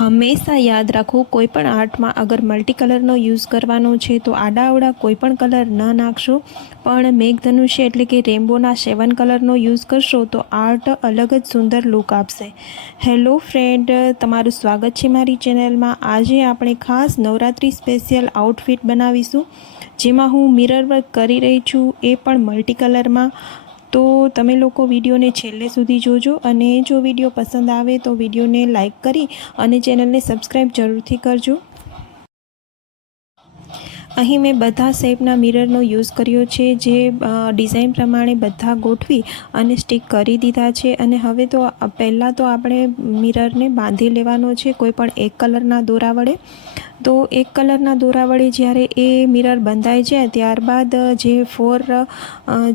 હંમેશા યાદ રાખો, કોઈપણ આર્ટમાં અગર મલ્ટી કલરનો યુઝ કરવાનો છે તો આડાઅવડા કોઈપણ કલર ન નાખશો, પણ મેઘધનુષ્ય એટલે કે રેમ્બોના 7 કલરનો યુઝ કરશો તો આર્ટ અલગ જ સુંદર લુક આપશે. હેલો ફ્રેન્ડ, તમારું સ્વાગત છે મારી ચેનલમાં. આજે આપણે ખાસ નવરાત્રિ સ્પેશિયલ આઉટફિટ બનાવીશું, જેમાં હું મિરર વર્ક કરી રહી છું, એ પણ મલ્ટી કલરમાં. તો તમે લોકો વિડીયોને છેલ્લે સુધી જોજો, અને જો વિડીયો પસંદ આવે તો વિડીયોને લાઈક કરી અને ચેનલને સબસ્ક્રાઈબ જરૂરથી કરજો. અહીં મેં બધા શેપના મિરરનો યુઝ કર્યો છે, જે ડિઝાઇન પ્રમાણે બધા ગોઠવી અને સ્ટિક કરી દીધા છે. અને હવે તો પહેલાં તો આપણે મિરરને બાંધી લેવાનો છે કોઈ પણ એક કલરના દોરા વડે. તો એક કલરના દોરા વડે જ્યારે એ મિરર બંધાઈ જાય ત્યારબાદ જે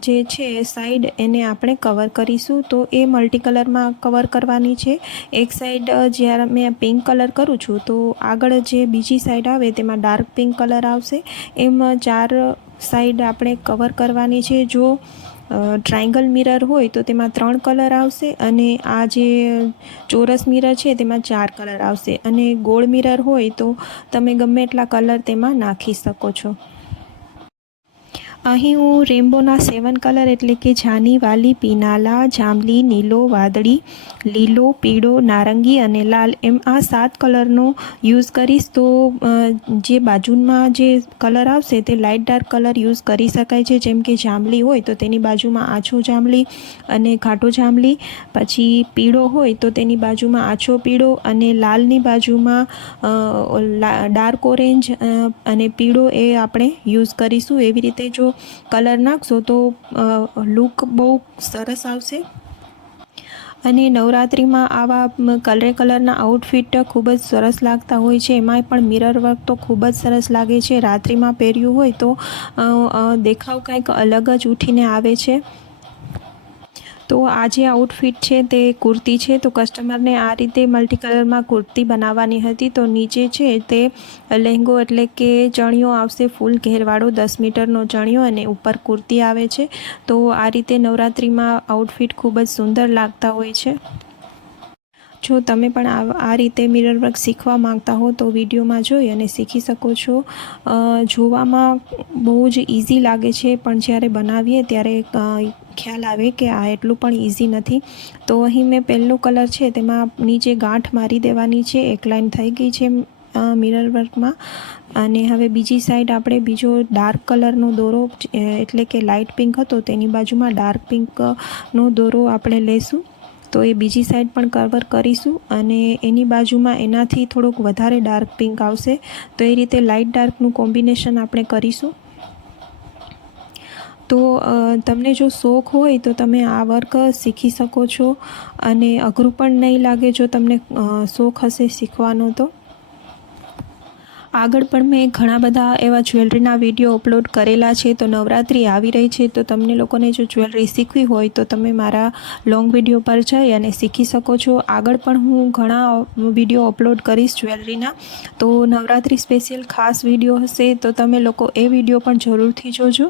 જે છે સાઈડ એને આપણે કવર કરીશું. તો એ મલ્ટી કલરમાં કવર કરવાની છે. એક સાઈડ જ્યારે મેં પિંક કલર કરું છું તો આગળ જે બીજી સાઈડ આવે તેમાં ડાર્ક પિંક કલર આવશે. એમ 4 સાઈડ આપણે કવર કરવાની છે. જો ટ્રાયંગલ મિરર હોય તો તેમાં 3 કલર આવશે, અને આ જે ચોરસ મિરર છે તેમાં 4 કલર આવશે, અને ગોળ મિરર હોય તો તમે ગમે એટલા કલર તેમાં નાખી શકો છો. અહીં હું રેમ્બોના 7 કલર એટલે કે જાની, વાલી, પીનાલા, જાંબલી, નીલો, વાદળી, લીલો, પીળો, નારંગી અને લાલ એમ આ 7 કલરનો યુઝ કરીશ. તો જે બાજુમાં જે કલર આવશે તે લાઇટ ડાર્ક કલર યુઝ કરી શકાય છે. જેમ કે જાંબલી હોય તો તેની બાજુમાં આછો જાંબલી અને ઘાટો જાંબલી, પછી પીળો હોય તો તેની બાજુમાં આછો પીળો, અને લાલની બાજુમાં ડાર્ક ઓરેન્જ અને પીળો એ આપણે યુઝ કરીશું. એવી રીતે જો કલર નાખશો તો લુક બહુ સરસ આવશે. અને નવરાત્રિમાં આવા કલરના આઉટફિટ ખૂબ જ સરસ લાગતા હોય છે. એમાંય પણ મિરર વર્ક તો ખૂબ જ સરસ લાગે છે. રાત્રિમાં પહેર્યું હોય તો દેખાવ કંઈક અલગ જ ઉઠીને આવે છે. તો આ જે આઉટફિટ છે તે કુર્તી છે. તો કસ્ટમરને આ રીતે મલ્ટી કલરમાં કુર્તી બનાવવાની હતી. તો નીચે છે તે લહેંગો એટલે કે ચણિયો આવશે, ફૂલ ઘેરવાળો 10 મીટરનો ચણિયો, અને ઉપર કુર્તી આવે છે. તો આ રીતે નવરાત્રિમાં આઉટફિટ ખૂબ જ સુંદર લાગતા હોય છે. જો તમે પણ આ રીતે મિરર વર્ક શીખવા માંગતા હો તો વિડીયોમાં જોઈ અને શીખી શકો છો. જોવામાં બહુ જ ઇઝી લાગે છે, પણ જ્યારે બનાવીએ ત્યારે ખ્યાલ આવે કે આ એટલું પણ ઇઝી નથી. તો અહીં મેં પહેલો કલર છે તેમાં નીચે ગાંઠ મારી દેવાની છે. એક લાઈન થઈ ગઈ છે મિરર વર્કમાં. અને હવે બીજી સાઈડ આપણે બીજો ડાર્ક કલરનો દોરો એટલે કે લાઇટ પિંક હતો તેની બાજુમાં ડાર્ક પિંકનો દોરો આપણે લઈશું. તો એ બીજી સાઈડ પણ કવર કરીશું, અને એની બાજુમાં એનાથી થોડોક વધારે ડાર્ક પિંક આવશે. તો એ રીતે લાઇટ ડાર્કનું કોમ્બિનેશન આપણે કરીશું. તો તમને જો શોખ હોય તો તમે આ વર્ક શીખી શકો છો, અને અઘરું પણ નહીં લાગે જો તમને શોખ હશે શીખવાનો. તો આગળ પણ મેં ઘણા બધા એવા જ્વેલરીના વિડીયો અપલોડ કરેલા છે. તો નવરાત્રિ આવી રહી છે તો તમને લોકોને જો જ્વેલરી શીખવી હોય તો તમે મારા લોંગ વિડીયો પર જઈ અને શીખી શકો છો. આગળ પણ હું ઘણા વિડીયો અપલોડ કરીશ જ્વેલરીના. તો નવરાત્રિ સ્પેશિયલ ખાસ વિડીયો હશે તો તમે લોકો એ વિડીયો પણ જરૂરથી જોજો.